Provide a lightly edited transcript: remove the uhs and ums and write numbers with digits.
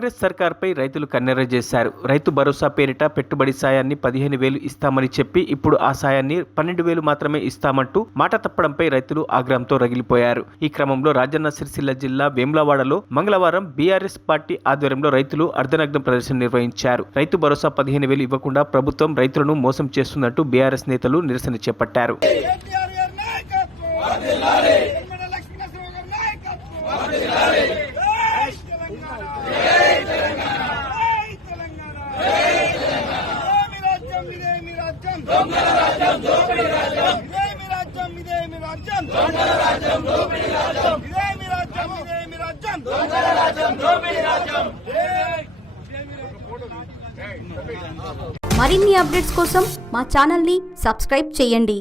కాంగ్రెస్ సర్కార్పై రైతులు కన్నెర్ర చేశారు. రైతు భరోసా పేరిట పెట్టుబడి సాయాన్ని 15,000 ఇస్తామని చెప్పి ఇప్పుడు ఆ సాయాన్ని 12,000 మాత్రమే ఇస్తామంటూ మాట తప్పడంపై రైతులు ఆగ్రహంతో రగిలిపోయారు. ఈ క్రమంలో రాజన్న సిరిసిల్ల జిల్లా వేములవాడలో మంగళవారం బీఆర్ఎస్ పార్టీ ఆధ్వర్యంలో రైతులు అర్ధనగ్న ప్రదర్శన నిర్వహించారు. రైతు భరోసా 15,000 ఇవ్వకుండా ప్రభుత్వం రైతులను మోసం చేస్తున్నట్టు బీఆర్ఎస్ నేతలు నిరసన చేపట్టారు. మరిన్ని అప్డేట్స్ కోసం మా ఛానల్ని సబ్స్క్రైబ్ చేయండి.